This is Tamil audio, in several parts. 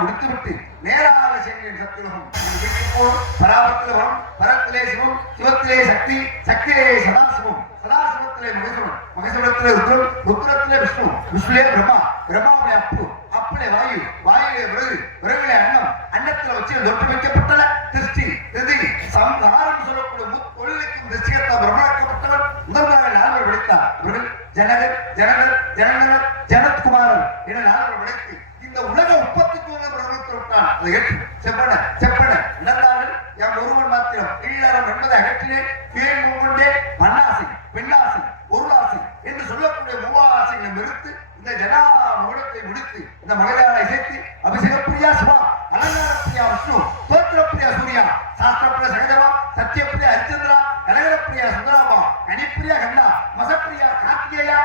முடித்துவிட்டு நேராக சென்றேன் சத்தியுகம் பராபரத்திலே பரத்திலே சிவம் சிவத்திலே சக்தி சக்தியிலே சதாசிவம் சதாசிவத்திலே மகேஸ்வரன் மகேஸ்வரத்திலே ருத்ரன் ருத்ரத்திலே விஷ்ணு விஷ்ணுலே பிரம்மா பிரம்மாவிலே அப்பு அப்பிலே வாயு வாயுலே விறகு விறகுலே அன்னம் அன்னத்தில் வச்சு தொட்டு வைக்கப்பட்டல திருஷ்டி திதி சம்ஹாரம் சொல்லக்கூடிய முத்தொழிலுக்கும் திருஷ்டிகத்தால் பிரபலக்கப்பட்டவர் முதல்வராக நால்வர் விடுத்தார் இவர்கள் ஜனகர் ஜனகர் ஜனகர் ஜனத்குமாரன் என நால்வர் விடுத்து இந்த உலக உற்பத்திக்கு பிரபலத்திட்டான் அதை ஏற்று செப்பன செப்பன நடந்தார்கள் என் ஒருவன் மாத்திரம் கீழறம் என்பதை அகற்றினே பேர் கொண்டே மண்ணாசை பெண்ணாசை பொருளாசை என்று சொல்லக்கூடிய மூவாசைகளை நிறுத்து இந்த ஜனா மூலத்தை முடித்து இந்த மகிழாரை சேர்த்து அபிஷேகப்பிரியா சிவா அலங்காரப்பிரியா விஷ்ணு தோத்திரப்பிரியா சூர்யா சாஸ்திரப்பிரியா சகஜமா சத்தியப்பிரியா ஹரிச்சந்திரா கனகரப்பிரியா சுந்தராமா கனிப்பிரியா கண்ணா மசப்பிரியா கார்த்திகேயா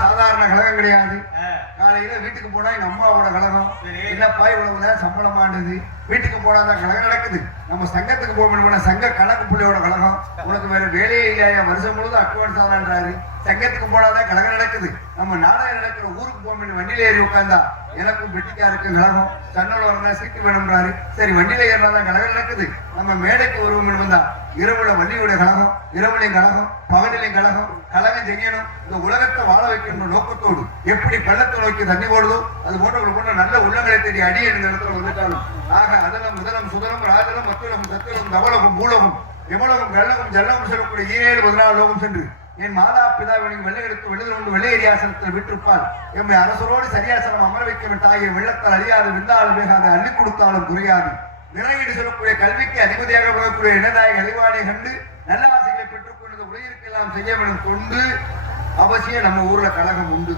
சாதாரண கழகம் கிடையாது. காலையில வீட்டுக்கு போனா எங்க அம்மாவோட கழகம் என்னப்பா இவ்வளவு நேரம் சம்பளம் ஆண்டுது வீட்டுக்கு போனாதான் கழகம் நடக்குது. நம்ம சங்கத்துக்கு போகணும் சங்க கணக்கு பிள்ளையோட கழகம் உனக்கு வேற வேலையே இல்லையா வருஷம் முழுதும் அட்வான்ஸ் ஆகலான்றாரு. சங்கத்துக்கு போனாதான் கழகம் நடக்குது. நம்ம நாடகம் நடக்கிற ஊருக்கு போகணும் வண்டியில ஏறி உட்கார்ந்தா எனக்கும் பெட்டிக்காருக்கு கழகம் சன்னோட வரதா சீட்டு வேணும்ன்றாரு. சரி வண்டியில ஏறினாதான் கழகம் நடக்குது. நம்ம மேடைக்கு வருவோம் வந்தா இரவுல வண்டியோட கழகம் இரவுலையும் கழகம் பகலிலையும் கழகம் கழகம் செய்யணும். இந்த உலகத்தை வாழ வைக்கணும் நோக்கத்தோடு எப்படி பள்ளத்தை நோக்கி தண்ணி போடுதோ அது போன்ற நல்ல உள்ளங்களை தேடி அடி என்ற இடத்துல வந்துட்டாலும் ஆக அதலம் முதலம் சுதலம் ராஜலம் மத்துலகம் சத்துலகம் தவலகம் மூலகம் எமலகம் வெள்ளகம் ஜல்லகம் சொல்லக்கூடிய 7-14 லோகம் சென்று என் மாதா பிதாவின் வெள்ளை எடுத்து வெள்ளது கொண்டு வெள்ளை எரியாசனத்தில் விட்டிருப்பால் எம்மை அரசரோடு சரியாசனம் அமர வைக்க விட்டாகிய வெள்ளத்தால் அழியாது விந்தாலும் வேகாது அள்ளி கொடுத்தாலும் குறையாது நிறையீடு சொல்லக்கூடிய கல்விக்கு அதிபதியாக போகக்கூடிய இனதாய கழிவானை கண்டு நல்ல ஆசைகளை பெற்றுக் கொண்டது உலகிற்கெல்லாம் செய்ய வேண்டும் கொண்டு அவசியம் நம்ம ஊர்ல கழகம் உண்டு.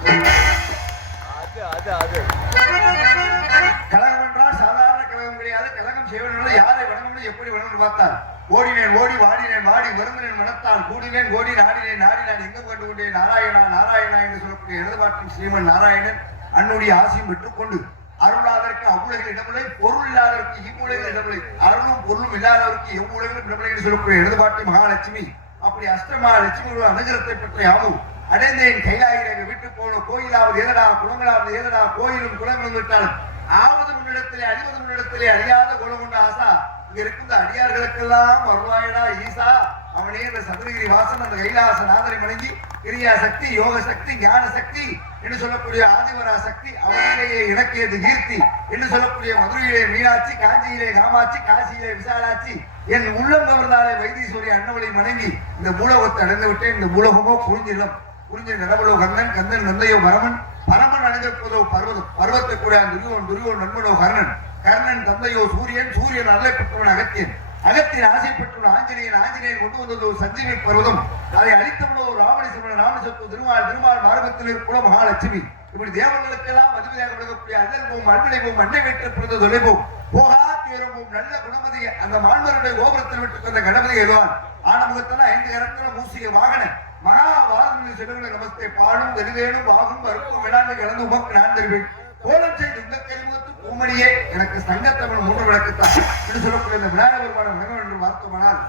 கழகம் என்றால் சாதாரண கழகம் கிடையாது. கழகம் செய்வதற்கு யாரை வணங்கணும் எப்படி வணங்கணும் பார்த்தால் ஓடினேன் ஓடி வாடினேன் வாடி வருந்தினேன் மனத்தால் கூடினேன் கோடி நாடினேன் நாடி நான் எங்கு கண்டு கொண்டேன் நாராயணா நாராயணா என்று சொல்லக்கூடிய எழுதுபாட்டின் ஸ்ரீமன் நாராயணன் அன்னுடைய ஆசையும் பெற்றுக்கொண்டு அருளாதற்கு அவ்வுலகில் இடமில்லை பொருள் இல்லாதவருக்கு இவ்வுலகில் இடமில்லை அருளும் பொருளும் இல்லாதவருக்கு எவ்வுலகிலும் இடமில்லை என்று சொல்லக்கூடிய எழுதுபாட்டி மகாலட்சுமி அப்படி அஷ்டமா லட்சுமி அனுகிரகத்தை பற்றி ஆகும் அடைந்தேன் கைலாயிரம் வீட்டு போன கோயிலாவது ஏதடா குளங்களாவது ஏதடா கோயிலும் குளங்களும் விட்டாலும் ஆவது முன்னிடத்திலே அழிவது முன்னிடத்திலே அழியாத குணம் கொண்ட ஆசா இங்க இருக்கின்ற அடியார்களுக்கெல்லாம் வருவாயடா ஈசா அவனே இந்த சதுரகிரி வாசன் அந்த கைலாச நாதரை வணங்கி கிரியா சக்தி யோக சக்தி ஞான சக்தி என்று சொல்லக்கூடிய ஆதிவரா சக்தி அவனிலேயே இலக்கியது கீர்த்தி என்று சொல்லக்கூடிய மதுரையிலே மீனாட்சி காஞ்சியிலே காமாட்சி காசியிலே விசாலாட்சி என் உள்ளம் கவர்ந்தாலே வைத்தீஸ்வரி அன்னவளை வணங்கி இந்த மூலகத்தை அடைந்து விட்டேன். இந்த மூலகமோ குறிஞ்சிடம் குறிஞ்சி நடவலோ கந்தன் கந்தன் நந்தையோ பரமன் பரமன் அடைந்திருப்பதோ பர்வதம் பர்வத்தை கூட துருவன் துருவன் நண்பனோ கர்ணன் கர்ணன் தந்தையோ சூரியன் சூரியன் அல்லை பெற்றவன் அகத்தியன் அகத்தின் ஆசை பெற்றவன் ஆஞ்சநேயன் ஆஞ்சநேயன் கொண்டு வந்ததோ சஞ்சீவி பர்வதம் அதை அழித்தவளோ ராமணேஸ்வரன் ராமசத்து திருமால் திருமால் மார்க்கத்தில் இருக்கிற மகாலட்சுமி இப்படி தேவர்களுக்கெல்லாம் அதிபதியாக விளக்கக்கூடிய அல்லல் போம் அன்பினை போம் அன்னை வீட்டில் பிறந்த தொலைப்போம் போகா தேரும் நல்ல குணமதியை அந்த மாண்பருடைய கோபுரத்தில் விட்டு வந்த கணபதி எழுவான் ஆனமுகத்தன 5 கரத்துல மூசிய வாகன மகாபாரதத்தில் செல்லுங்களை நமஸ்தே பாடும் தெளிவேணும் வாகும் அறுப்பும் விழாமை கலந்து உமக்கு நான் தருவேன் கோலம் செய்து உங்க கைமுகத்து பூமணியே எனக்கு சங்கத்தமிழ் மூன்று விளக்குத்தான் என்று சொல்லக்கூடிய இந்த விநாயகர் பெருமான வணங்கம் என்று பார்த்தோமானால்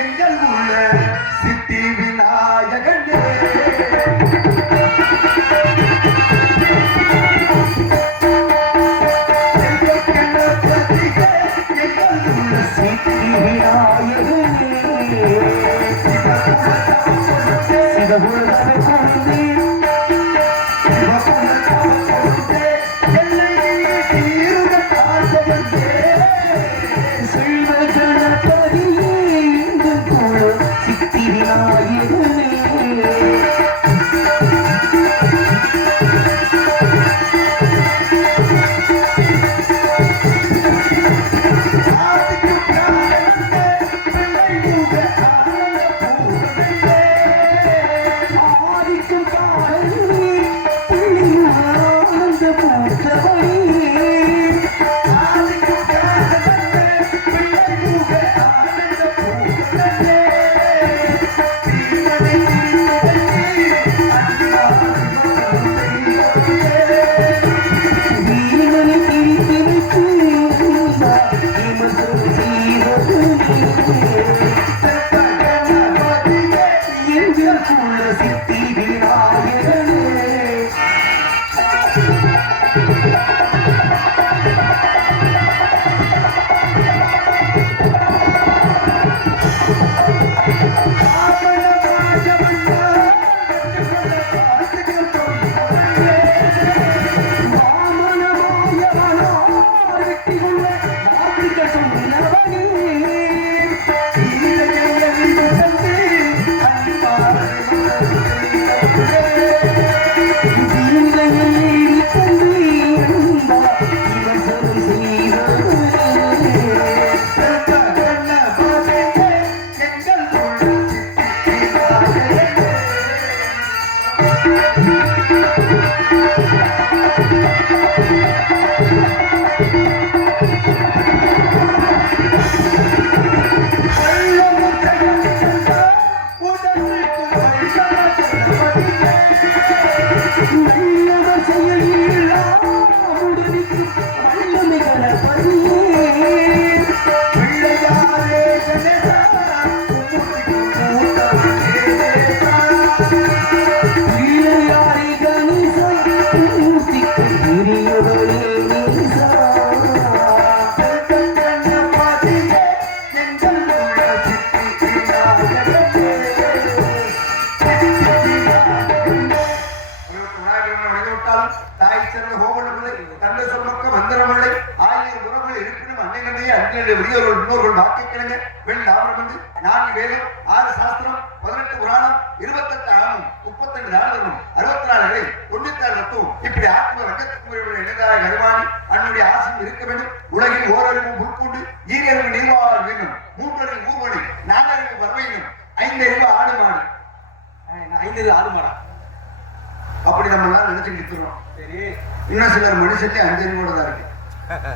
எங்கள் உள்ள சித்தி விநாயகனே உலகில் ஓரறிவு முற்கூண்டு ஈரறிவு நீர்வாழ் வேண்டும் மூன்றறிவு ஊர்வனை நாலறிவு பறவையினும் ஐந்தறிவு ஆடு மாடு ஐந்தறிவு ஆடு மாடா அப்படி நம்ம எல்லாம் நினைச்சுட்டு இருக்கிறோம். சரி, இன்னும் சிலர் மனுஷன்லயும் அஞ்சறிவோட தான் இருக்கு,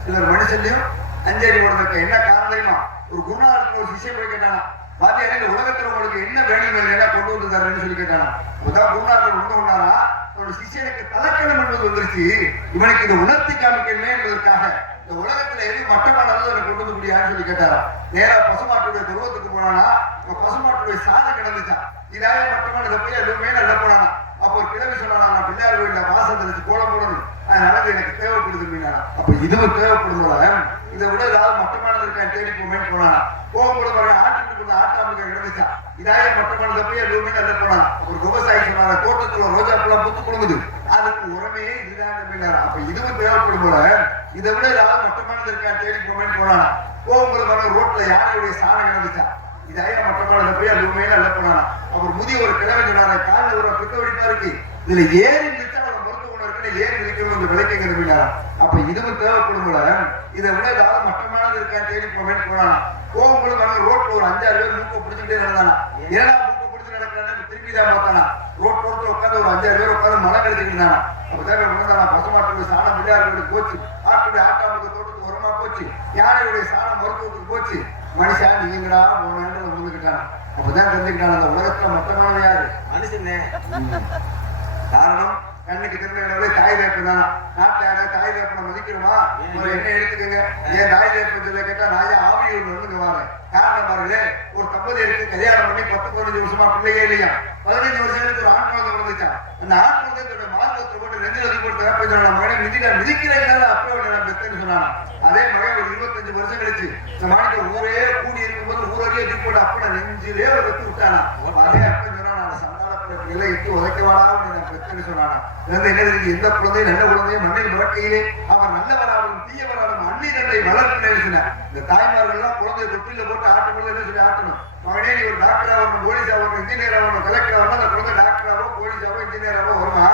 சிலர் மனுஷன்லயும் அஞ்சறிவோட இருக்கு. என்ன காரணம் தெரியுமா? ஒரு குருநாதருக்கு ஒரு சிஷ்யம் போய் கேட்டானா, பாத்தியா இந்த உலகத்துல உங்களுக்கு என்ன வேணும் என்ன கொண்டு வந்து தரேன்னு சொல்லி கேட்டானா. குருநாதர் கொண்டு வந்தாரா ஒரு சிஷியனுக்கு தலக்கணம் என்பது வந்துருச்சு, இவனுக்கு இதை உணர்த்தி காமிக்கணுமே என்பதற்காக இந்த உலகத்துல எது மட்டமானதோ அதை கொண்டு வந்து முடியாதுன்னு சொல்லி கேட்டாரா. நேரா பசுமாட்டுடைய துருவத்துக்கு போனானா, பசுமாட்டுடைய சாதை கிடந்துச்சான், இதாக மட்டமானதை போய் எதுவுமே நல்லா போனானா. அப்போ ஒரு கிழமை சொன்னானா, நான் பிள்ளையார் கோயில வாசல் தெளிச்சு கோலம் போடணும், அதனால எனக்கு தேவைப்படுது அப்படின்னா. அப்ப இதுவும் தேவைப்படும் போல இதை விட ஏதாவது மட்டமானது இருக்கா தேடி போமேன்னு போனானா. போகும்போது வர ஆட்டுக்கு ஆட்டாமுக கிடந்துச்சா, இதாக மட்டமானதை போய் எதுவுமே நல்லா போனானா. ஒரு விவசாயி சொன்னார, தோட்டத்துல ரோஜா பழம் புத்து கொடுங்குது, அதுக்கு உரமே இதுதான் அப்படின்னாரு. அப்ப இதுவும் தேவைப்படும் போல இதை விட ஏதாவது மட்டமானது இருக்கா தேடி போமேன்னு போனானா. போகும்போது வர ரோட்ல யானையுடைய சாணம் கிடந்துச்சா, இதாக மட்டமானதை போய் எதுவுமே நல்லா போனானா. அவர் முதிய ஒரு கிழமை சொன்னார, காலில் ஒரு பிக்க வெடிப்பா இருக்கு, இதுல ஏறி மிச்சா ஏறி இருக்கணும் விளைக்கிறது. அப்ப இதுவும் தேவைப்படும் போல இதை விட ஏதாவது மட்டமானது இருக்கா தேடி போவேன்னு போனானா. போகும்போது ரோட்ல ஒரு 5-6 பேர் மூக்க பிடிச்சுக்கிட்டே நடந்தானா. ஏன்னா மூக்க பிடிச்சு நடக்கிறான்னு திருப்பி தான் பார்த்தானா. ரோட்ல உட்காந்து ஒரு 5-6 பேர் உட்காந்து மழை கழிச்சுட்டு இருந்தாங்க. அப்பதான் உணர்ந்தானா பசுமாட்டுடைய சாணம் பிள்ளையார்களுக்கு போச்சு, ஆட்டுடைய ஆட்டாமுக தோட்டத்துக்கு உரமா போச்சு, யானையுடைய சாணம் மருத்துவத்துக்கு போச்சு. மனுஷா நீங்கடா போனேன்னு உணர்ந்துக்கிட்டான். அப்பதான் தெரிஞ்சுக்கிட்டான் அந்த உலகத்துல மொத்தமானவன் யாரு? மனுஷனே. காரணம் கண்ணுக்கு தெரிஞ்சவங்களே தாய் தேப்பம் தானா. நாட்டார தாய் தேப்பனை மதிக்கிறோமா? ஒரு என்ன எடுத்துக்கோங்க. ஏன் தாய் தேப்பம் சொல்ல கேட்டா நான் ஆவியூர்ல இருந்து வரேன். காரணம் பாருங்களே, ஒரு தம்பதியருக்கு கல்யாணம் பண்ணி 10-15 வருஷமா பிள்ளையே இல்லையா, 15 வருஷத்துக்கு ஒரு ஆண் குழந்தை வந்துச்சான். அந்த ஆண் குழந்தை தன்னுடைய மார்க்கத்தை போட்டு 2 வதி போட்டு தேப்பம் சொன்ன மகனை மிதிக்கிறதுனால அப்பவே நான் பெத்தன்னு சொன்னான். அதே மகன் ஒரு 25 வருஷம் கழிச்சு இந்த மாநில ஊரே கூடி இருக்கும்போது ஊரே தூக்கி போட்டு அப்பனை நெஞ்சிலே ஒரு வெத்து விட்டானா. அதே அப்பன் சொன்னா நான் சந்தானப்பட இட்டு உதைக்கவாடா நான் பெத்தன்னு சொன்னானா. என்ன எந்த குழந்தையும் நல்ல குழந்தையும் மண்ணில் பிறக்கையிலே அவர் நல்லவராகவும் தீயவராகவும் அண்ணி தந்தை வளர்ப்பினேன்னு சொன்ன. இந்த தாய்மார்கள் எல்லாம் குழந்தைய தொட்டில போட்டு ஆட்டும்போது என்ன சொல்லி ஆட்டணும்? மகனே நீ ஒரு டாக்டரா வரணும், போலீஸா வரணும், இன்ஜினியரா வரணும், கலெக்டரா வரணும். அந்த குழந்தை டாக்டராவோ போலீஸாவோ இன்ஜினியராவோ வருமா?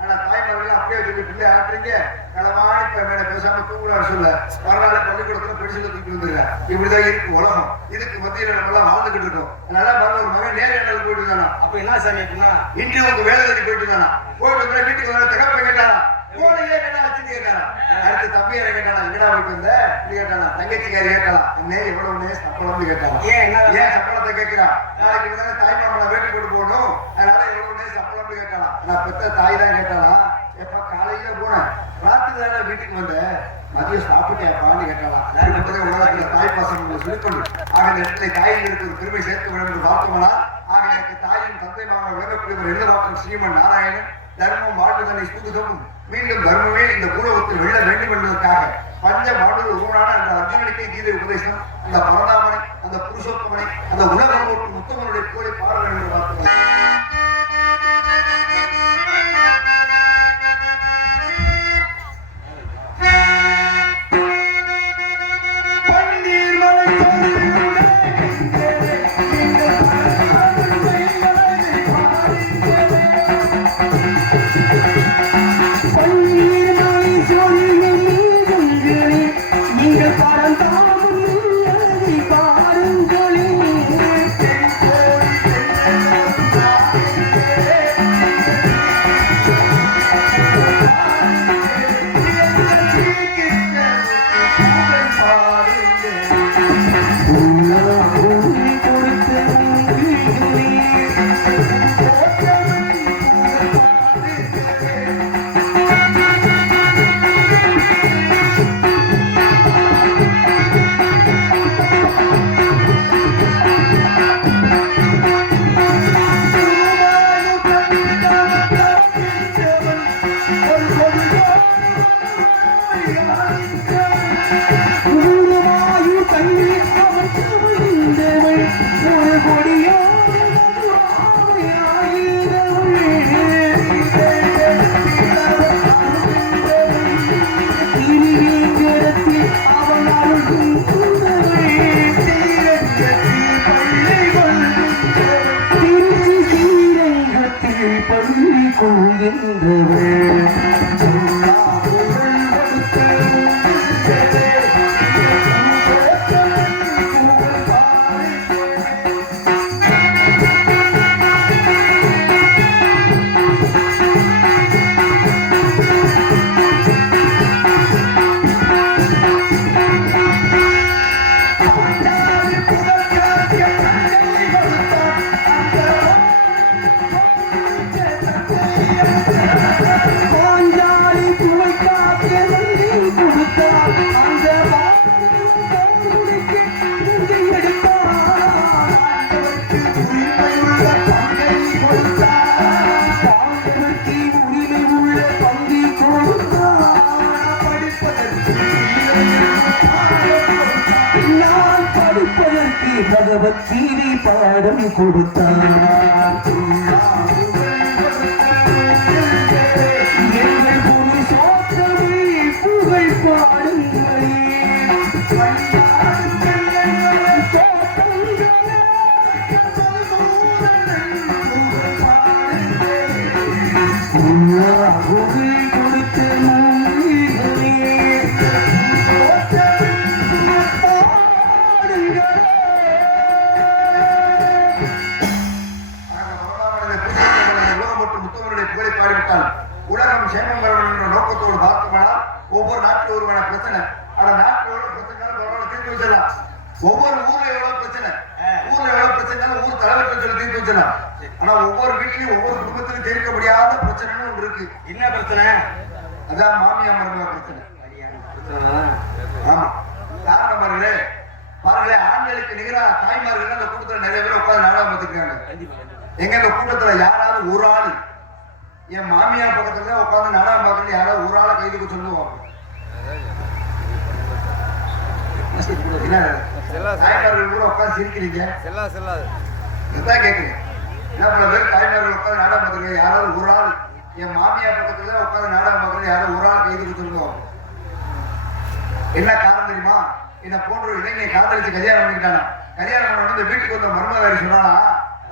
ஆனா தாய்மார்கள் அப்படியே சொல்லி பிள்ளை ஆட்டுறீங்க களவாணி பேசாம தூங்குறாரு சொல்ல வரலாறு பள்ளிக்கூடத்துல பெடிசில தூக்கி வந்துருக்க. இப்படிதான் இருக்கு உலகம். இதுக்கு மத்தியில நம்ம எல்லாம் வாழ்ந்துகிட்டு இருக்கோம். அதனால ஒரு மகன் நேரடியாக போயிட்டு இருந்தானா. அப்ப என்ன சாமி அப்படின்னா இன்டர்வியூக்கு வேலை தேடி போயிட்டு இருந்தானா. போயிட்டு வந்து வீட்டுக்கு வர தகப்ப கேட்டானா, போனையே என்ன வச்சுன்னு கேட்டானா. அடுத்து தம்பி யாரை கேட்டானா, எங்கடா போயிட்டு வந்த கேட்டானா. தங்கச்சிக்காரி கேட்டாளா, என்ன எவ்வளவு சம்பளம்னு கேட்டானா. ஏன் சம்பளத்தை கேட்கிறா? நாளைக்கு தானே தாய் மாமனை வேட்டி போட்டு போகணும், அதனால எவ்வளவு சம்பளம்னு கேட்டாளா. நான் பெத்த தாய் தான் கேட்டாளா. எப்ப காலையில போனேன், ராத்திரி தானே வீட்டுக்கு வந்த, மதியம் சாப்பிட்டேப்பான்னு கேட்டாலாம். உலகத்துல தாய் பாசம் சொல்லிக்கொண்டு ஆக இந்த இடத்துல தாயில் இருக்கிற பெருமை சேர்க்க வேண்டும் என்று பார்த்தோம்னா, ஆக எனக்கு தாயின் தந்தை மகன் விளங்கக்கூடியவர் எழுதவாக்கம் ஸ்ரீமன் நாராயணன் தர்மம் வாழ்வுதனை சூதுகவும் மீண்டும் தர்மமே இந்த பூலகத்தில் வெல்ல வேண்டும் என்பதற்காக பஞ்ச வாழ்வு உருவனான அந்த அர்ஜுனனுக்கே கீதை உபதேசம், அந்த பரந்தாமனை, அந்த புருஷோத்தமனை, அந்த உலகம் முத்தமனுடைய கோரை பாட வேண்டும் என்று பார்த்தோம். பகவத்கீதை பாடம் கொடுத்தார். எங்கள் குரு சோத்தமே புகழ் பாடுங்களே. உலகம் சேமம் பெற வேண்டும் என்ற நோக்கத்தோடு பார்த்தோம்னால் ஒவ்வொரு நாட்டில் ஒருவன பிரச்சனை. ஆனா நாட்டில் எவ்வளவு பிரச்சனை தீர்த்து வச்சிடலாம். ஒவ்வொரு ஊர்ல எவ்வளவு பிரச்சனை, ஊர்ல எவ்வளவு பிரச்சனை ஊர் தலைவர்கள் சொல்லி தீர்த்து வச்சிடலாம். ஆனா ஒவ்வொரு வீட்லயும் ஒவ்வொரு குடும்பத்திலும் தீர்க்க முடியாத பிரச்சனைன்னு ஒன்று இருக்கு. என்ன பிரச்சனை? அதான் மாமியார் மருமக பிரச்சனை. ஆமா, காரணம் பாருங்களே ஆண்களுக்கு நிகரா தாய்மார்கள் அந்த கூட்டத்துல நிறைய பேர் உட்காந்து நாடகம் பார்த்துருக்காங்க. எங்க இந்த கூட்டத்துல யாராவது ஒரு ஆள் என் மாமியார் பக்கத்துல உட்காந்து நாடகம் பார்க்கறது யாராவது ஒரு ஆளை கைதுக்கு சொல்லுவாங்க. தாய்மார்கள் கூட உட்காந்து சிரிக்கிறீங்க, கேக்குறீங்க. என்ன பல பேர் தாய்மார்கள் உட்காந்து நாடகம் பார்த்துருக்காங்க. யாராவது ஒரு ஆள் என் மாமியார் பக்கத்துல உட்காந்து நாடகம் பார்க்கறது யாராவது ஒரு ஆள் கைதுக்கு சொல்லுவாங்க. என்ன காரணம் தெரியுமா? என்ன போன்ற இளைஞரை காதலிச்சு கல்யாணம் பண்ணிக்கிட்டாங்க. கல்யாணம் பண்ண வந்து வீட்டுக்கு வந்த மருமகாரி சொன்னாலா,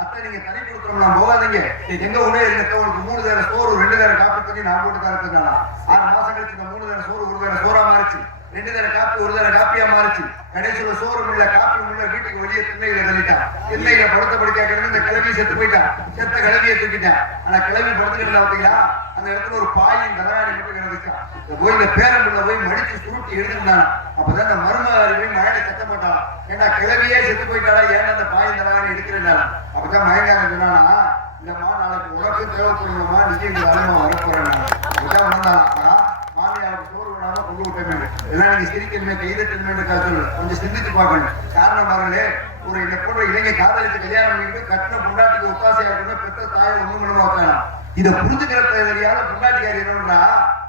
அத்தை நீங்க தனி கொடுத்துறோம் போகாதீங்க, எங்க உடனே இருக்க உங்களுக்கு 3 நேரம் சோறு 2 நேரம் காப்பி பண்ணி நான் போட்டு தரத்துனால 6 மாசம் கழிச்சு இந்த 3 நேரம் சோறு 1 நேரம் சோறா மாறிச்சு, 2 நேரம் காப்பி 1 நேரம் காப்பியா மாறிச்சு. கடைசியில சோறு முள்ள காப்பி முள்ள வீட்டுக்கு வெளியே திண்ணையில தள்ளிட்டான். திண்ணையில படுத்த படிக்க கிடந்து இந்த கிளவி செத்து போயிட்டான். செத்த கிளவியை தூக்கிட்டான். ஆனா கிளவி படுத்துக்கிட்டு பார்த்தீங்களா அந்த இடத்துல ஒரு பாயின் கதராணி மட்டும் கிடந்துச்சான். இந்த கோயில பேரம்புள்ள போய் மடிச்சு சுருட்டி எடுத்துருந்தானா. அப்பதான் அந்த மருமகாரி போய் மழையில கஷ்டப்பட்டான். ஏன்னா கிளவியே செத்து போயிட்டாளா, ஏன்னா அந்த பாயின் கதராணி எடுக்கிறேன். அப்பதான் மயங்காரன் சொன்னானா, இல்லம்மா நாளைக்கு உனக்கு தேவைப்படுங்கம்மா, நீங்க இந்த அலமா வரப்போறேன். வந்தானா மாமியாருக்கு சோறு விடாம கொண்டு விட்டேன். எல்லாம் நீங்க சிரிக்கணுமே கைதட்டணுமே சொல்லு, கொஞ்சம் சிந்திச்சு பார்க்கணும். காரணம் பாருங்களே, ஒரு இந்த போன்ற இளைஞர் காதலிச்சு கல்யாணம் பண்ணிட்டு கட்டின பொண்டாட்டிக்கு ஒத்தாசையா இருக்கணும், பெற்ற தாயை ஒண்ணும் பண்ண வைக்கலாம். இதை புரிஞ்சுக்கிற தெரியாத பொண்டாட்டிக்காரி என்னன்னா,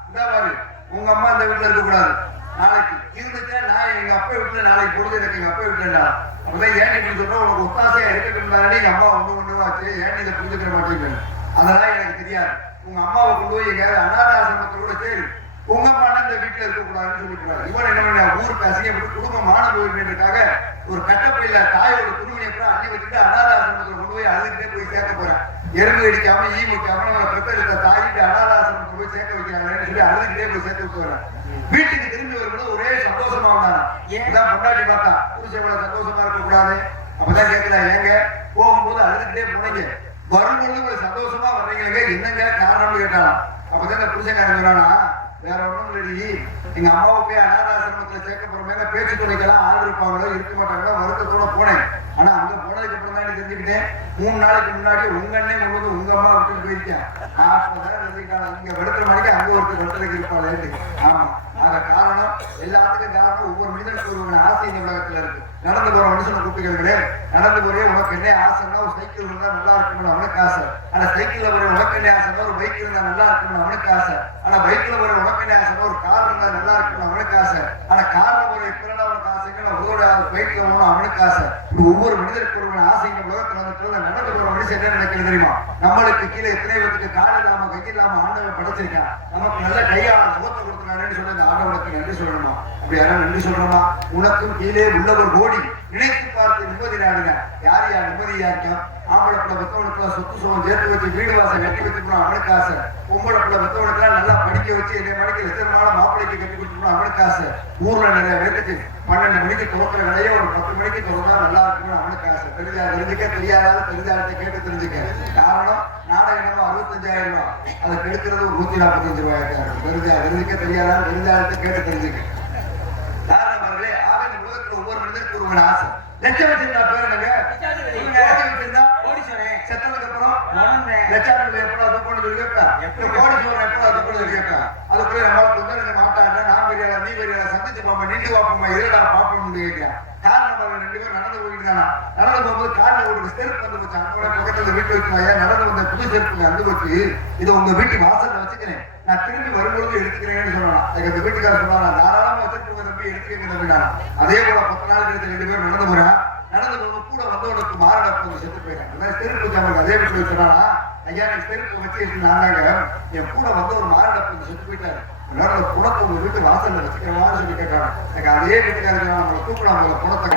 இந்த பாரு உங்க அம்மா இந்த வீட்டுல இருக்கக்கூடாது, நாளைக்கு இருந்துச்சா நான் எங்க அப்பா வீட்டுல நாளைக்கு பொழுது எனக்கு எங்க அப்பா வீட்டுல அப்பதான் ஏன் இப்படி சொல்ற, உனக்கு ஒத்தாசையா இருக்கட்டும் எங்க அம்மா ஒண்ணு வாச்சு, ஏன் இதை புரிஞ்சுக்கிற மாட்டேங்குது. அதெல்லாம் எனக்கு தெரியாது. உங்க அம்மாவை கொண்டு போய் எங்க அநாத ஆசிரமத்தோட சரி, உங்க அம்மா இந்த வீட்டுல இருக்கக்கூடாதுன்னு சொல்லிக்கூடாது. இவன் என்ன பண்ண ஊருக்கு அசிங்கப்பட்டு குடும்பம் மாணவ உரிமைக்காக ஒரு கட்டப்பையில தாயோட துணியை கூட அள்ளி வச்சுட்டு அநாத ஆசிரமத்துல கொண்டு போய் அழுதுகிட்டே போய் சேர்க்க போறேன். எறும்பு அடிக்காம ஈ முக்காம நம்மளை பெற்றெடுத்த தாயிட்டு அநாத ஆசிரமத்துல போய் சேர்க்க வைக்கிறாங்கன்னு சொல்லி அழுதுகிட்டே போய் சேர்த்து விட்டு வீட்டுக்கு திரும்பி வரும்போது ஒரே சந்தோஷமா வந்தாங்க. ஏன் பொண்டாட்டி பார்த்தா புருஷன் எவ்வளவு சந்தோஷமா இருக்க கூடாது. அப்பதான் கேட்கலாம், ஏங்க போகும்போது அழுதுகிட்டே போனீங்க, வரும்பொழுது உங்களுக்கு சந்தோஷமா வர்றீங்க, என்னங்க காரணம்னு கேட்டாலாம். அப்பதான் இந்த புருஷக்காரன் சொன்னானா, வேற ஒண்ணும் இல்லடி, எங்க அம்மாவை போய் அநாதாசிரமத்துல சேர்க்க போறோமே பேச்சு துணைக்கெல்லாம் ஆள் இருப்பாங்களோ இருக்க மாட்டாங்களோ வருத்தத்தோட போனேன். ஆனா அங்க போனதுக்கு அப்புறம் தான் தெரிஞ்சுக்கிட்டேன், 3 நாளைக்கு முன்னாடி உங்க அண்ணே கொண்டு வந்து உங்க அம்மா விட்டுட்டு போயிருக்கேன். இங்க வெடுக்கிற மணிக்கு அங்க ஒருத்தர் வெடுத்தலுக்கு இருப்பாளே. ஆமா, அத காரணம் எல்லாத்துக்கும் காரணம் ஒவ்வொரு மனிதனுக்கு ஒரு ஆசை இந்த உலகத்துல இருக்கு. நடந்து போற மனுஷனை கூப்பிட்டுக்கிறே, நடந்து போறே உனக்கு என்ன ஆசைன்னா ஒரு சைக்கிள் இருந்தா நல்லா இருக்கணும்னு அவனுக்கு ஆசை. ஆனா சைக்கிள்ல போற உனக்கு என்ன ஆசைன்னா ஒரு பைக் இருந்தா நல்லா இருக்கணும்னு அவனுக்கு ஆசை. ஆனா பைக்ல போற உனக்கு என்ன ஆசைன்னா ஒரு கார் இருந்தா நல்லா இருக்கணும்னு அவனுக்கு ஆசை. ஆனா கார்ல போற இப்ப அவனுக்கு ஆசைகள் அவரோட பைக்ல போகணும் அவனுக்கு ஆசை. ஒவ்வொரு மனிதருக்கு ஒரு ஆசை இந்த உலகத்துல நடந்து போற மனுஷன் என்ன நினைக்கிறது தெரியுமா? நம்மளுக்கு கீழே எத்தனை பேருக்கு கால் இல்லாம கை இல்லாம ஆண்டவன் படைச்சிருக்கான், நமக்கு நல்ல கையாள சுகத்தை கொடுத்துனான்னு சொல்லி அந்த ஆண்டவனுக்கு நன்றி சொல்லணுமா? அப்படி யாரும் நன்றி சொல்றோமா? உனக்கும் கீழே உள்ளவர் கோடி நினைத்து பார்த்து நிம்மதி நாடுங்க. யார் யார் நிம்மதியா இருக்கா? ஆம்பளை பிள்ளை பெத்தவனுக்குலாம் சொத்து சுகம் சேர்த்து வச்சு வீடு வாசல் கட்டி வச்சுக்கணும் அவனுக்கு ஆசை. பொம்பளை பிள்ளை பெத்தவனுக்குலாம் நல்லா படிக்க வச்சு என்னை மணிக்கு லட்சமான மாப்பிள்ளைக்கு கட்டி கொடுத்துக்கணும் அவனுக்கு ஆசை. ஊர்ல நிறைய பேருக்கு 12 மணிக்கு துறக்கிற வேலையை ஒரு 10 மணிக்கு துறந்தா நல்லா இருக்கும்னு அவனுக்கு ஆசை. தெரிஞ்சுக்க தெரியாத தெரிஞ்சாலத்தை கேட்டு தெரிஞ்சுக்க. காரணம் நாடகம் என்னமோ 65,000 ரூபாய், அதை கெடுக்கிறது ஒரு 145 ரூபாய்க்கு. தெரிஞ்சுக்க தெரியாத தெரிஞ்சாலத்தை கேட்டு தெரிஞ்சுக்க. காரணம் பாருங்களே, ஆக இந்த உலகத்துல ஒவ்வொரு மனிதனுக்கு ஒரு ஆசை. லட்சம் வச்சிருந்தா பேர் என்னங்க? வச்சிருந்தா கோடீஸ்வரன். செத்ததுக்கு அப்புறம் லட்சாதிபதி எப்போ அது போன சொல்லி கேட்பேன். கோடீஸ்வரன் எப்போ அது போன சொல்லி கேட்பேன். அதுக்குள்ள நம்மளுக்கு வந்து மாட்டாங்க, நான் பெரியாளா நீ பெரியாளா சந்திச்சு பாப்பா நின்று பாப்போமா இதா பாப்போம்னு கேட்கிறேன். காரணம் பாருங்க, 2 பேரும் நடந்து போயிட்டு தானா. நடந்து போகும்போது காலில் ஒரு செருப்பு வந்து வச்சு அங்க பக்கத்துல வீட்டு வச்சுனாயா நடந்து வந்த புது செருப்பு வந்து வச்சு இதை உங்க வீட்டு வாசல்ல வச்சுக்கிறேன், நான் திரும்பி வரும்பொழுது எடுத்துக்கிறேன்னு சொல்லலாம். எங்க வீட்டுக்காரர் சொன்னா தாராளமா வச்சிருக்க தம்பி எடுத்துக்கங்க தம்பினா. அதே போல 10 நாள் கழிச்சு 2 பேரும் நடந்து போறேன். நடந்து போது கூட வந்தவனுக்கு மாரடப்பு செத்து போயிட்டேன். அதான் செருப்பு வச்சு அதே வீட்டுல சொன்னா, ஐயா எனக்கு செருப்பு வச்சு நாங்க என் கூட வந்து ஒரு மாரடப்பு செத்து போயிட்டாரு, குணத்தை உங்க வீட்டு வாசல்ல வச்சுக்கிறவான்னு சொல்லி கேட்டாங்க. எனக்கு அதே வீட்டுக்காரங்க நம்மளை கூப்பிடாம குணத்தை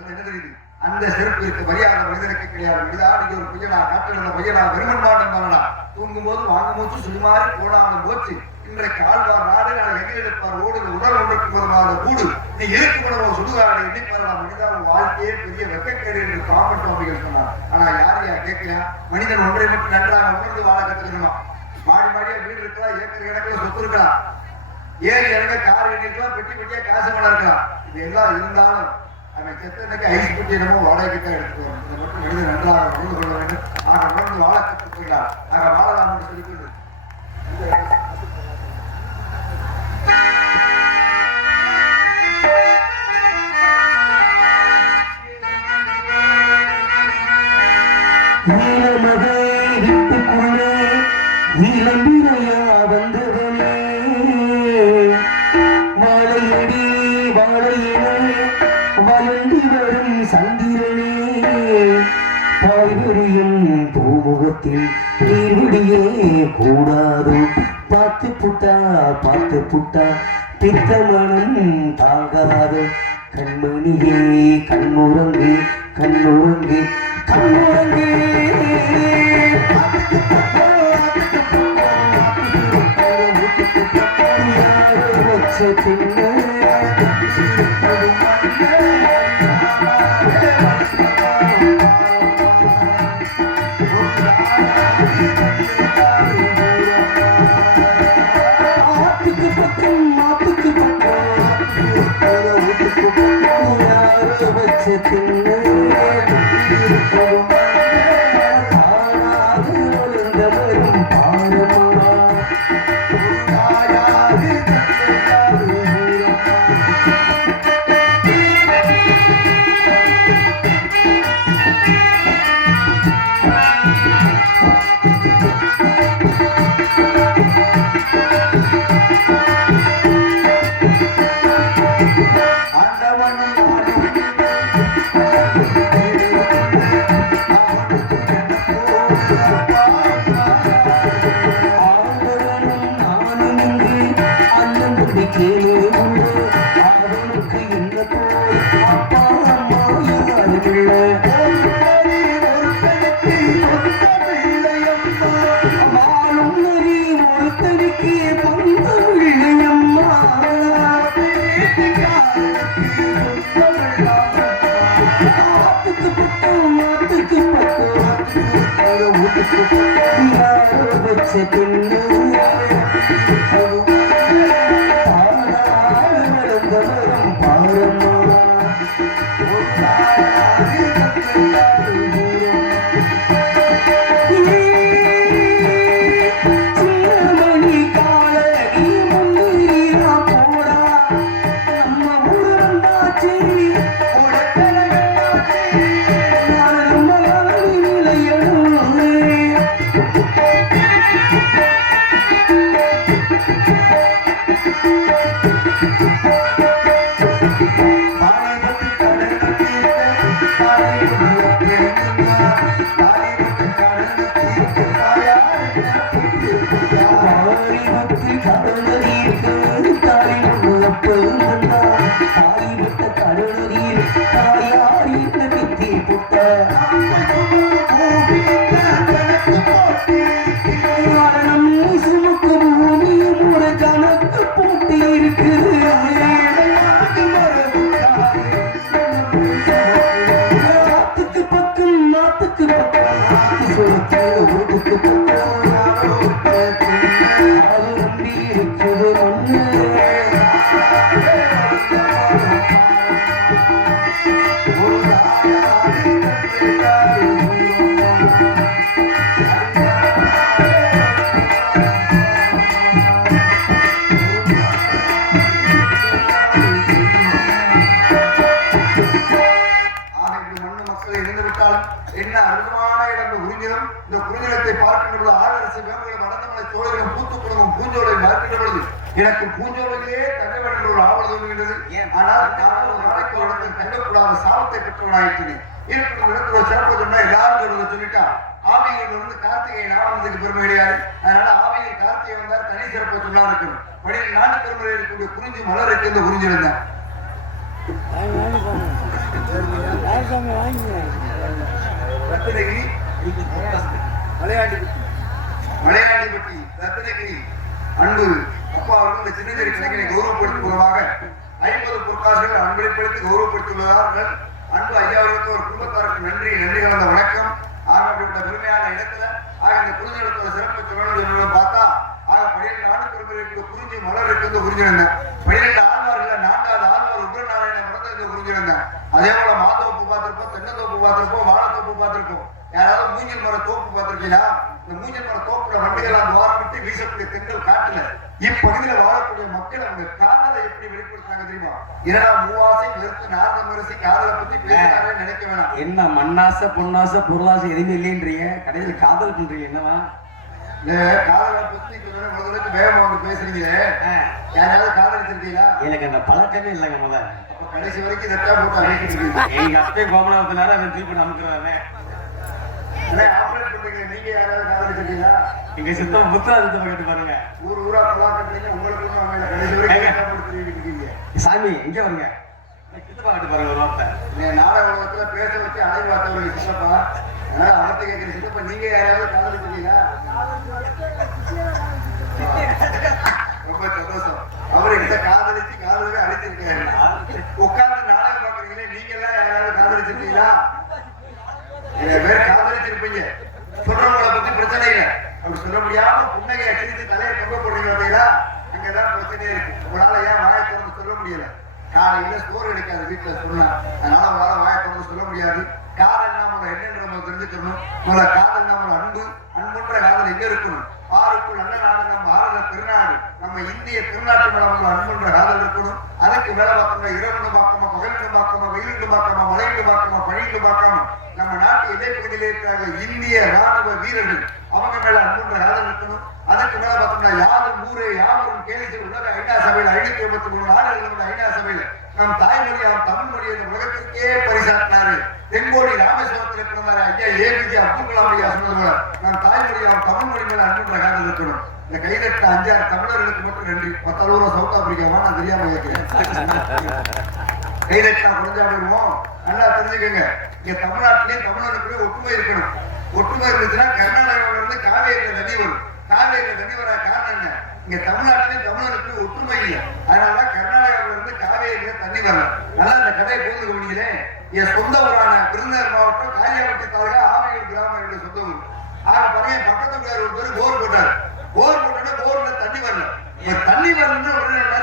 என்ன தெரியுது, அந்த செருப்பு இருக்கு மரியாதை மனிதனுக்கு கிடையாது. மனிதாடி ஒரு பையனா காட்டிருந்த பையனா வெறுமன் மாட்டம் தானடா. தூங்கும் போது வாங்கும் மூச்சு சுடுமாறி போனாலும் போச்சு. இன்றைக்கு ஆழ்வார் நாடு நான் எங்கே எடுப்பார் ஓடு உடல் ஒன்றுக்கு போதுமான கூடு நீ இருக்கு போன சுடுகாடு எண்ணிப்பாரலாம். மனிதா உன் வாழ்க்கையே பெரிய வெக்கக்கேடு என்று காமன் சுவாமிகள் சொன்னார். ஆனா யார் யார் கேட்கிறேன், மனிதன் ஒன்றை மட்டும் நன்றாக உணர்ந்து வாழ கத்துக்கணுமா? மாடி மாடியா வீடு இருக்கலாம், ஏக்கர் கணக்கில் சொத்து இருக்கலாம், ஏறி இறங்க கார் இருக்கலாம், பெட்டி பெட்டியா காசு பணம் இருக்கலாம். இது எல்லாம் இருந்தாலும் அவன் செத்தனைக்கு ஐஸ் பெட்டி என்னமோ வாடகைக்கு தான் எடுத்துட்டு வரும். இதை மட்டும் எழுதி நன்றாக உணர்ந்து கொள்ள வேண்டும். ஆக உணர்ந்து வாழ கற்றுக்கொண்டார். ஆக வாழலாம் என்று சொல்லிக்கொண்டு நீலமதை விட்டுக்குள்ளே நீலம்பிரையா வந்தவனே வாழையடி வாழையிலே வளர்ந்து வரும் சந்திரனே பாய்வெறியும் பூமுகத்தில் நீர்விடியே கூடாது பார்த்து புட்டா பித்த மனம் தாங்காது கண்மணியே கண்ணுறங்கு கண்ணுறங்கு கண்ணுறங்கு வச்ச பின்ன என்ன அற்புதமான இடம் குறிஞ்சிடம். இந்த குறிஞ்சிடத்தை பார்க்கின்ற பொழுது ஆளரசு வேம்புகளும் அடந்தமலை சோழர்களும் பூத்துக்குளமும் பூஞ்சோலை பார்க்கின்ற பொழுது எனக்கு பூஞ்சோலையிலே தங்க வேண்டும் ஒரு ஆவல் தோன்றுகின்றது. ஆனால் நான் ஒரு நாளைக்கு ஒரு இடத்தில் தங்கக்கூடாத சாபத்தை பெற்றவனாயிட்டேன். இருக்கும் இடத்துல சிறப்பு சொன்னா எல்லாரும் சொல்றதை சொல்லிட்டா ஆவிகள் வந்து கார்த்திகை நாமத்துக்கு பெருமை கிடையாது. அதனால ஆவிகள் கார்த்திகை வந்தார் தனி சிறப்பு சொன்னா இருக்கணும். வழியில் நாட்டு பெருமுறை இருக்கக்கூடிய குறிஞ்சி மலர் இருக்கின்ற குறிஞ்சிருந்தேன். ரத்னகிரி மலையாண்டிப்பட்டி ரத்னகிரி அன்பு அப்பா அவர்கள் இந்த சின்னஞ்சிறு கலைஞரை கௌரவப்படுத்தும் மூலமாக 50 பொற்காசுகள் அன்பளிப்படுத்தி கௌரவப்படுத்தியுள்ளார்கள். அன்பு ஐயாவிற்கு ஒரு குடும்பத்தாருக்கு நன்றி கலந்த வணக்கம். ஆரம்பித்த பெருமையான இடத்துல ஆக இந்த குறிஞ்சிடத்தோட சிறப்பு சொல்லணும்னு பார்த்தா ஆக 12 ஆண்டுக்கு குறிஞ்சி மலர் இருக்கிறது குறிஞ்சிருந்தேன். 12 ஆழ்வார்கள் 4வது ஆழ்வார் உக்ரநாராயண மறந்து குறிஞ்சிருந்தேன். அதே போல மாதோப்பு பார்த்திருப்போம், தென்னந்தோப்பு பார்த்திருப்போம், வாழைத்தோப்பு பார்த்திருப்போம். யாராவது மூங்கில் மர தோப்பு பார்த்திருக்கீங்களா? இந்த மூங்கில் மர தோப்புல வண்டிகள் துவாரம் விட்டு வீசக்கூடிய தென்றல் காட்டுல இப்பகுதியில வாழக்கூடிய மக்கள் அவங்க காதலை எப்படி வெளிப்படுத்துறாங்க தெரியுமா? இரடா மூவாசை வெறுத்து நார்ந்த மரசி காதலை பத்தி பேசுறாங்க நினைக்க வேணாம். என்ன மண்ணாசை பொன்னாசை பொருளாசை எதுவுமே இல்லைன்றீங்க, கடைசியில் காதல் பண்றீங்க என்னவா? காதலை பத்தி முதலுக்கு வேகமா வந்து பேசுறீங்களே, யாராவது காதலிச்சிருக்கீங்களா? எனக்கு அந்த பழக்கமே இல்லைங்க. முதல்ல அப்ப கடைசி வரைக்கும் நெட்டா போட்டு அழைக்கிறீங்க. எங்க அப்பே கோமலாவத்தினால அவன் திருப்பி நமக்குறானே ஆப்ரேட் பண்றீங்க. நீங்க யாராவது காதலிச்சிருக்கீங்களா? எங்க சித்தம் புத்தராஜத்தை கேட்டு பாருங்க. ஊரா பலா கட்டுறீங்க, உங்களுக்கு கடைசி வரைக்கும் இருக்கீங்க. சாமி இங்க வருங்க, சித்தப்பா கேட்டு பாருங்க ஒரு வார்த்தை. நாடக உலகத்துல பேச வச்சு அழகு பார்த்தவங்களுக்கு சித்தப்பா, அதனால அவர்த்த கேட்கிற சித்தப்பா நீங்க யாராவது காதலிச்சிருக்கீங்களா? ரொம்ப சந்தோஷம். அவரு கிட்ட காதலிச்சு காதலவே அழைச்சிருக்காரு. உட்கார்ந்து நாடகம் பாக்குறீங்களே, நீங்க எல்லாம் யாராவது காதலிச்சிருக்கீங்களா? பேர் காதலிச்சிருப்பீங்க. சொல்றவங்களை பத்தி பிரச்சனை இல்லை. அப்படி சொல்ல முடியாம புன்னகையை அடிச்சு தலையை தொங்க போடுறீங்க பார்த்தீங்களா? அங்கதான் பிரச்சனையே இருக்கு. உங்களால ஏன் வாயை திறந்து சொல்ல முடியல? காலையில சோறு எடுக்காது வீட்டுல சொன்னா, அதனால உங்களால வாயை திறந்து சொல்ல முடியாது. காதல் நாம என்னன்னு நம்ம தெரிஞ்சுக்கணும். உங்களை காதல் நாம அன்பு, அன்புன்ற காதல் எங்க இருக்கணும்? ஆறுக்குள் நல்ல நாடு நம்ம பாரத திருநாடு, நம்ம இந்திய திருநாட்டு மேல நம்ம அன்புன்ற காதல் இருக்கணும். அதுக்கு மேல பார்த்தோம்னா இரவு பார்க்கமா, பகலிட்டு பார்க்கமா, வெயிலிட்டு பார்க்கமா, மழையிட்டு பார்க்கமா, பழிட்டு பார்க்காம நம்ம நாட்டு இதே பகுதியில் இருக்கிறாங்க இந்திய ராணுவ வீரர்கள், அவங்க மேல அன்புன்ற காதல் இருக்கணும். அதுக்கு மேல பார்த்தோம்னா யாரும் ஊரே யாரும் கேள்வி உலக ஐநா சபையில் 583 நாடுகள் ஐநா சபையில நம் தாய்மொழியாம் தமிழ் மொழியை இந்த உலகத்திற்கே பரிசாட்டினாரு. தென்கோடி ராமேஸ்வரத்தில் பிறந்தாரு ஐயா ஏபிஜே அப்துல் கலாம் ஐயா சொன்னது நம் தாய்மொழியாம் தமிழ் மொழி மேல அன்புன்ற காதல் இருக்கணும். இந்த கைதட்ட 5-6 தமிழர்களுக்கு மட்டும் நன்றி. 10 ரூபா சவுத் ஆப்பிரிக்காவா நான் தெரியாம கேட்கிறேன். கைதட்டா புரிஞ்சா போயிடுவோம். நல்லா தெரிஞ்சுக்கோங்க, இங்க தமிழ்நாட்டிலேயே தமிழனுக்குள்ளே ஒற்றுமை இருக்கணும். ஒற்றுமை இருந்துச்சுன்னா கர்நாடகாவில இருந்து காவேரியில தண்ணி வரும். காவேரியில தண்ணி வர காரணம் என்ன? இங்க தமிழ்நாட்டிலேயே தமிழனுக்கு ஒற்றுமை இல்லை. அதனாலதான் கர்நாடகாவில இருந்து காவேரியில தண்ணி வரல. நல்லா இந்த கதையை புரிந்து கொண்டீங்களே. என் சொந்த ஊரான விருதுநகர் மாவட்டம் காரியாபட்டி தாலுகா ஆமையூர் கிராமம் என்னுடைய சொந்த ஊர். ஆக பாருங்க, பக்கத்து ஒரு பேர் போர் போட்டார். போர் போட்டோன்னா போர்ல தண்ணி வரல. தண்ணி வரணும்னு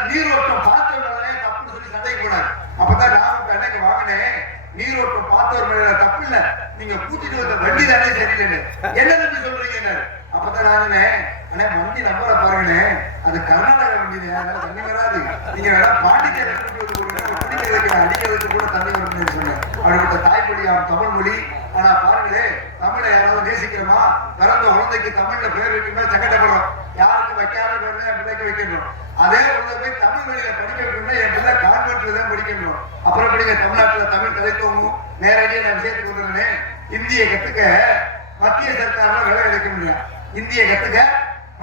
நீரோட்டம் பார்த்தவர்களே தப்புன்னு சொல்லி சண்டைக்கு போனார். அப்பதான் நான் எனக்கு வாங்கினேன், நீரோட்டம் பார்த்தவர் மேல தப்பு இல்ல, நீங்க பூத்திட்டு வந்த வண்டி தானே சரியில்லைன்னு. என்ன தம்பி சொல்றீங்க? அப்பதான் நானே அண்ணே வண்டி நம்பரை பாருங்கண்ணே, அது கர்நாடகா வண்டி, அதனால தண்ணி வராது. நீங்க வேணா பாண்டிச்சேரி குடிக்கிறதுக்கு அடிக்கிறதுக்கு கூட தண்ணி வரணும்னு சொன்னேன். அப்படிப்பட்ட தாய்மொழியாம் தமிழ் மொழி. ஆனா பாருங்களே, தமிழை யாராவது நேசிக்கிறோமா? பிறந்த குழந்தைக்கு தமிழ்ல பேர் வைக்கணும் சங்கடப்படுறோம். யாருக்கு வைக்காத பேர் பிள்ளைக்கு வைக்கணும். அதே குழந்தை போய் தமிழ் மொழியில படிக்க வைக்கணும்னா என் பிள்ளை கான்வென்ட்ல தான் படிக்கணும். அப்புறம் படிங்க தமிழ்நாட்டுல தமிழ் தலைத்தோங்கும். நேரடியாக நான் விஷயத்துக்கு வந்துருந்தேன். இந்திய கத்துக்க மத்திய சர்க்கார்ல வேலை கிடைக்க முடியும். இந்திய கத்துக்க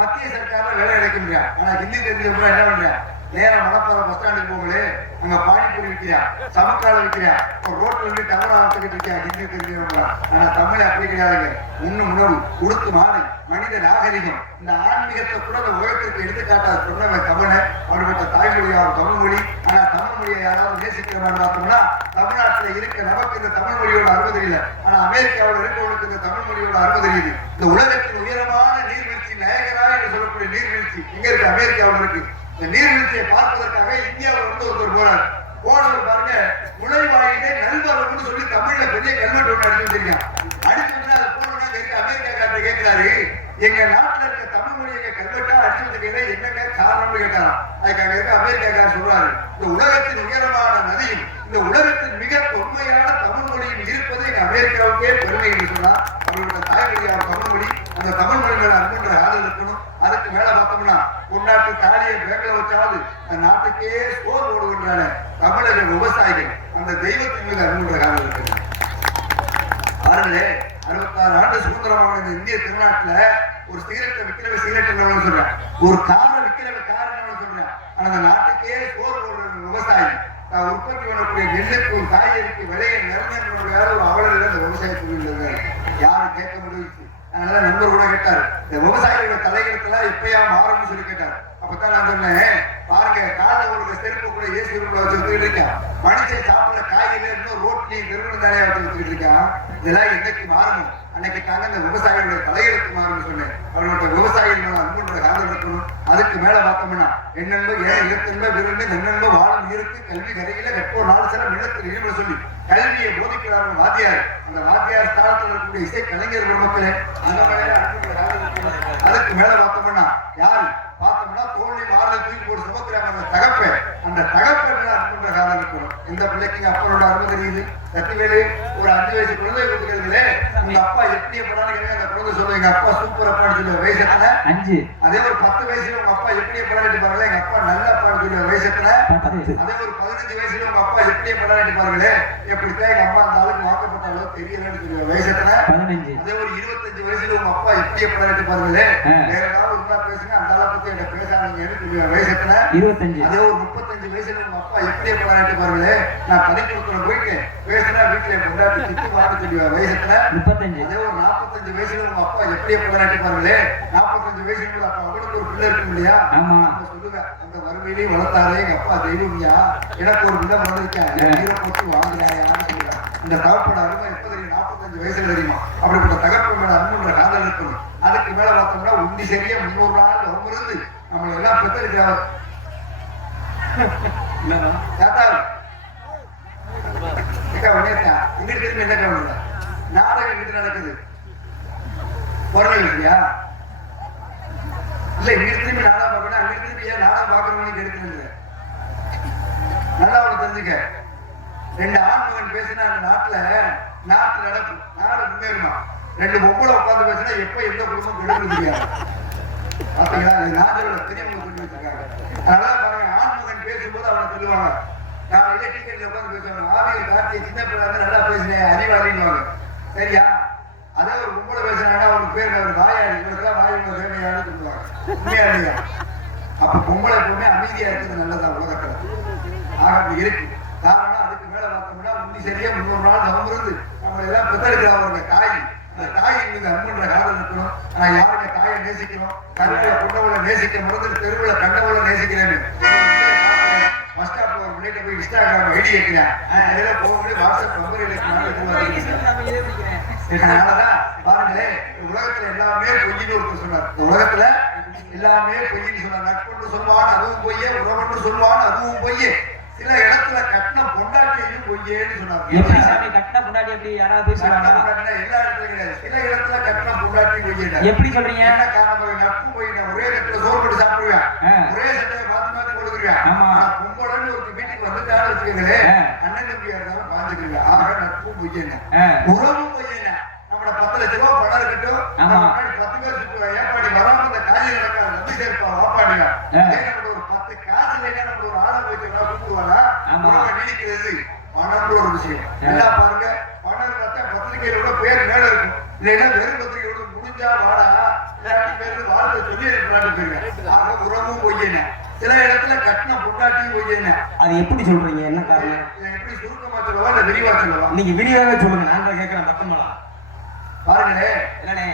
மத்திய சர்க்கார்ல வேலை கிடைக்க முடியும். ஆனா ஹிந்தி தெரிஞ்சவங்க என்ன பண்றேன்? நேரம் மணப்பாறை பஸ் ஸ்டாண்டுக்கு போகலே, அங்க பானிபூரி விற்கிறியா, சமக்கால விற்கிறியா, ஒரு ரோட்ல இருந்து டவர் ஆரம்பிச்சுட்டு இருக்கியா ஹிந்தி தெரிஞ்சவங்க. ஆனா தமிழ் அப்படி கிடையாதுங்க. உண்ணும் உணவு, உடுத்து மாலை, மனித நாகரிகம், இந்த ஆன்மீகத்தை கூட இந்த உலகத்திற்கு எடுத்துக்காட்டா சொன்னவன் தமிழ. அவர்கிட்ட தாய்மொழியாகும் தமிழ் மொழி. ஆனா தமிழ் மொழியை யாராவது நேசிக்கிறவன் பார்த்தோம்னா தமிழ்நாட்டுல இருக்க நமக்கு இந்த தமிழ் மொழியோட அருமை தெரியல. ஆனா அமெரிக்காவில் இருக்கவங்களுக்கு இந்த தமிழ் மொழியோட அருமை தெரியுது. இந்த உலகத்தின் உயரமான நீர்வீழ்ச்சி நயகரா என்று சொல்லக்கூடிய நீர்வீழ்ச்சி எங்க இருக்கு? அமெரிக்காவில் இருக்கு. இந்த நீர்வீழ்ச்சியை பார்ப்பதற்காக இந்தியாவில் வந்து ஒருத்தர் போறார். போனவர் பாருங்க, நுழைவாயிலே நல்வரவுன்னு சொல்லி தமிழ்ல பெரிய கல்வெட்டு ஒன்று அடிச்சு வச்சிருக்கான். அடிச்சு வச்சா அதை போனோம்னா அமெரிக்காக்காரரை கேட்கிறாரு, எங்க நாட்டுல இருக்க தமிழ் மொழி எங்க கல்வெட்டா அடிச்சு வச்சிருக்கீங்க, என்னங்க காரணம்னு கேட்டாராம். அதுக்காக இருக்க அமெரிக்காக்காரர் சொல்றாரு, இந்த உலகத்தின் உயரமான நதியும் இந்த உலகத்தின் மிக தொன்மையான தமிழ் மொழியும் இருப்பது எங்க அமெரிக்காவுக்கே பெருமை என்று சொன்னா. அவரோட தாய்மொழியான தமிழ் மொழி, அந்த தமிழ் மொழி மேல அன்புன்ற ஆதல் இருக்கணும். அதுக்கு மேல பார்த்தோம்னா உன்னாட்டு தாலியை பேங்க்ல வச்சாவது அந்த நாட்டுக்கே சோறு ஓடுகின்றான தமிழக விவசாயிகள் அந்த தெய்வத்தின் மீது அன்புன்ற காதல் இருக்கு. பாருங்களே, 66 ஆண்டு சுதந்திரமான இந்த இந்திய திருநாட்டுல ஒரு சிகரெட்டை விற்கிறவ சிகரெட் சொல்றேன், ஒரு காரை விற்கிறவ காரணம் சொல்றேன். ஆனா அந்த நாட்டுக்கே சோறு ஓடுற விவசாயி தான் உற்பத்தி பண்ணக்கூடிய நெல்லுக்கு காய்கறிக்கு விலையை நிர்ணயம் ஒரு அவளில் அந்த விவசாய தொழில் யாரும் கேட்க முடியும். அதனால நண்பர் கூட கேட்டார், இந்த விவசாயிகளோட தலைகளுக்கெல்லாம் எப்பயா மாறும்னு சொல்லி கேட்டார். அப்பதான் நான் சொன்னேன், பாருங்க காலைல ஒரு செருப்பு கூட ஏசி ரூம்ல வச்சுக்கிட்டு இருக்கான். மனுஷன் சாப்பிடுற காய்கறி இன்னும் ரோட்லயும் தெருவில் தானே வச்சுக்கிட்டு இருக்கான். இதெல்லாம் என்னைக்கு மாறணும்? அன்னைக்கு தாங்க இந்த விவசாயிகளுடைய தலையெழுத்து மாறும்னு சொன்னேன். அவர்களோட விவசாயிகள் மேல அன்புன்ற காதல் இருக்கணும். அதுக்கு மேல பார்த்தோம்னா என்னென்போ ஏன் இருத்தென்போ விருந்து என்னென்போ வாழும் இருக்கு கல்வி கரையில வெப்போ நாலு சில நிலத்தில் ஈடுபட சொல்லி கல்வியை போதிக்கிறார்கள் வாத்தியார். அந்த வாத்தியார் ஸ்தானத்தில் இருக்கக்கூடிய இசை கலைஞர் மக்களே அந்த மேல அன்புன்ற காதல் இருக்கணும். அதுக்கு மேல பார்த்தோம்னா யாரு பார்த்தோம்னா தோல்வி மாறுதல் தூக்கி போட்டு சுமக்கிறாங்க அந்த தகப்பை. அந்த தகப்பை மேல அன்புன்ற காதல் இருக்கணும். எந்த பிள்ளைக்கு அப்பனோட அருமை தெரியுது? சத்திவேலு ஒரு 5 வயசு குழந்தை கொடுத்துக்கிறீங்களே, உங்க அப்பா எப்படி எப்படான்னு அந்த குழந்தை சொல்லுங்க. எங்க அப்பா சூப்பர் அப்பான்னு சொல்லுவ வயசத்துல 5. அதே ஒரு 10 வயசுல உங்க அப்பா எப்படி எப்படான்னு பாருங்களேன், எங்க அப்பா நல்ல அப்பான்னு சொல்லுவ வயசத்துல 10. அதே ஒரு 15 வயசுல உங்க அப்பா எப்படி எப்படான்னு பாருங்களேன், எப்படித்தான் எங்க அப்பா அந்த அளவுக்கு வாக்கப்பட்டாலோ தெரியலன்னு சொல்லுவ வயசத்துல 15. அதே ஒரு 25 வயசுல உங்க அப்பா எப்படி எப்படான்னு பாருங்களேன், வேற ஏதாவது இருந்தா பேசுங்க அந்த அளவு பத்தி என்ன பேசாதீங்கன்னு சொல்லுவ வயசத்துல 25. அதே ஒரு 35 வயசுல உங்க அப்பா எப்படி எப்படான்னு பாருங்களேன், நான் பள்ளிக்கூடத்துல போயிட்டு பேசினா வீட்டுல கொண்டாடி திட்டு வாங்க சொல்லுவ வயசுல 35. அதே ஒரு 45 வயசுல உங்க அப்பா எப்படி எப்படான்னு பாருங்களே, 45 வயசுல அப்பா அவனுக்கு ஒரு பிள்ளை இருக்கும் இல்லையா, சொல்லுவேன் அந்த வறுமையிலையும் வளர்த்தாரே எங்க அப்பா தெய்வம்யா, எனக்கு ஒரு பிள்ளை வளர்ந்துருக்கேன் நீரை போட்டு வாங்குறாயான்னு சொல்லுவேன். இந்த தகப்போட அருமை எப்ப தெரியும்? 45 வயசுல தெரியுமா? அப்படிப்பட்ட தகப்ப மேல அன்புன்ற காதல் இருக்கணும். அதுக்கு மேல பார்த்தோம்னா உண்டி சரியா 300 நாள் இருந்து நம்ம எல்லாம் பெற்றிருக்கிறார். நாடகம் கிட்ட நடக்குது இல்லையா? இல்ல இங்க திரும்பி நாடகம் பார்க்கணும், அங்க திரும்பி ஏன் நாடகம் பார்க்கணும்னு கேட்கிறது. நல்லா அவனுக்கு தெரிஞ்சுக்க, 2 ஆண்மகன் பேசினா அந்த நாட்டு நடப்பு நாடு முன்னேறுமா. 2 பொம்பளை உட்கார்ந்து பேசினா எப்ப எந்த குடும்பம் கெடுக்க முடியாது. பாத்தீங்களா? நாடுகள் பெரியவங்க சொல்லி வச்சிருக்காங்க. அதனால பாருங்க, ஆண்மகன் பேசும்போது அவனை சொல்லுவாங்க, நான் டிக்கெட்ல உட்காந்து பேசுவாங்க, ஆவியர் கார்த்திகை சின்ன பிள்ளை நல்லா பேசினேன் அறிவாளின்னு. சரியா? அதே ஒரு பொம்பளை பேசுறாங்கன்னா அவருக்கு பேர் அவர் வாயாடி, இவருக்கெல்லாம் வாய் உள்ள தேவையானு சொல்லுவாங்க. உண்மையா இல்லையா? அப்ப பொம்பளை எப்பவுமே அமைதியா இருக்கிறது நல்லதா உலகத்துல. ஆக அப்படி இருக்கு. காரணம் அதுக்கு மேல பார்த்தோம்னா உண்டி சரியா 300 நாள் நவம்பருந்து நம்ம எல்லாம் பெத்தெடுக்கிறவங்க தாய். அந்த தாயை மீது அன்புன்ற காதல் இருக்கணும். ஆனா யாருங்க தாயை நேசிக்கணும்? கருவில கொண்டவளை நேசிக்க மறந்து தெருவுல கண்டவளை நேசிக்கிறேன்னு பஸ் ஸ்டாப்ல ஒரு பிள்ளைகிட்ட போய் இன்ஸ்டாகிராம் ஐடி வைக்கிறேன். அதெல்லாம் போக முடியும் வாட்ஸ்அப் நம்பர் அதனாலதான் பாருங்களேன், உலகத்துல எல்லாமே பொய்ன்னு ஒருத்தர் சொன்னார். இந்த உலகத்துல எல்லாமே பொய்ன்னு சொன்னார். நட்புன்னு சொல்லுவான் அதுவும் பொய்யே, உறவுன்னு சொல்லுவான் அதுவும் பொய்யே, சில இடத்துல கட்டின பொண்டாட்டியும் பொய்யேன்னு சொன்னார். கட்டின பொண்டாட்டி எப்படி யாராவது எல்லா இடத்துலயும் கிடையாது, சில இடத்துல கட்டின பொண்டாட்டி பொய்யே. எப்படி சொல்றீங்க? என்ன காரணம்? நட்பு பொய். ஒரே இடத்துல சோறு போட்டு சாப்பிடுவேன், ஒரே சட்டையை பார்த்து மாத்தி கொடுக்குறேன். பொம்பளைன்னு ஒரு வீட்டுக்கு வந்துட்டான்னு வச்சுக்கோங்களே, அண்ணன் தம்பியா இருந்தாலும் பாத்துக்கிறீங்க. ஆக நட்பு பொய்யன்னு, உறவும் பொய்யன்னு. நம்மளோட 10 லட்ச ரூபாய் பணம் இருக்கட்டும், 10 பேர் சுற்றுவாங்க, ஏப்பாடி வராம இந்த காரியம் நடக்காது, நம்பி சேர்ப்பா வாப்பாடியா. ஒரு 10 காசு இல்லைன்னா நம்ம ஒரு ஆளை போயிட்டு கூப்பிடுவாங்க. நீடிக்கிறது பணம்ன்ற ஒரு விஷயம். நல்லா பாருங்க, பணம் பார்த்தா பத்திரிகையோட பேர் மேல இருக்கும், இல்லைன்னா வெறும் பத்திரிகையோட முடிஞ்சா வாடா பேரு வாழ்க்கை சொல்லி இருக்கிறான்னு போயிருங்க. ஆக உறவும் பொய்யன, சில இடத்துல கட்டின பொண்டாட்டியும் பொய்யன. அது எப்படி சொல்றீங்க? என்ன காரணம்? எப்படி சுருக்கமா சொல்லவா இல்ல விரிவா சொல்லவா? நீங்க விரிவாக சொல்லுங்க, நான் கேட்கிறேன். பக்கமெல்லாம் பாருங்களே, என்னண்ணே